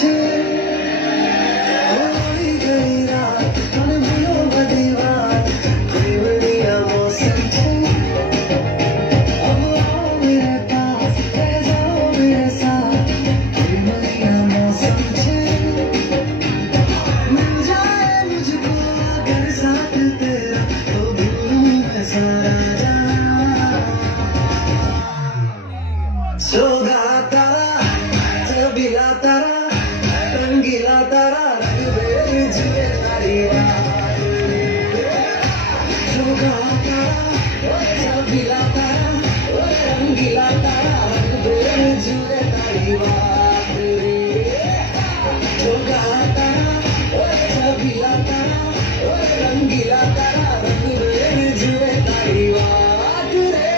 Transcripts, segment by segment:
छे होई गई रात मन भूलो बदीवार प्रेमनिया मौसम छे अब आओ मेरे पास रह जाओ मेरे साथ प्रेमनिया मौसम छे मिल जाए मुझको अगर साथ तेरा तो भूलूं मैं सारा सोगा तारा चबीला तारा रंगीला तारा रंग बेर जुए तारी रात रे सोगा तारा चबीला तारा रंगीला तारा रंग बेर जुए तारी रात रे सोगा तारा चबीला तारा रंगीला तारा रंग बेर जुए तारी रात रे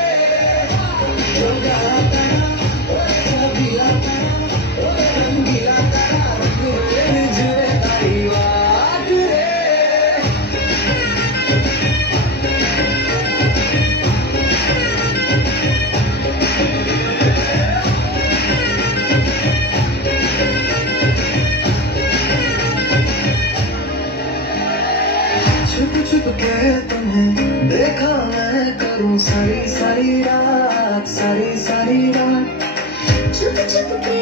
सोगा तारा चबीला तारा रंगीला तारा रंग बेर जुए तारी रात रे छुप छुप के तुम्हें देखा मैं करूं सारी सारी रात छुप छुप के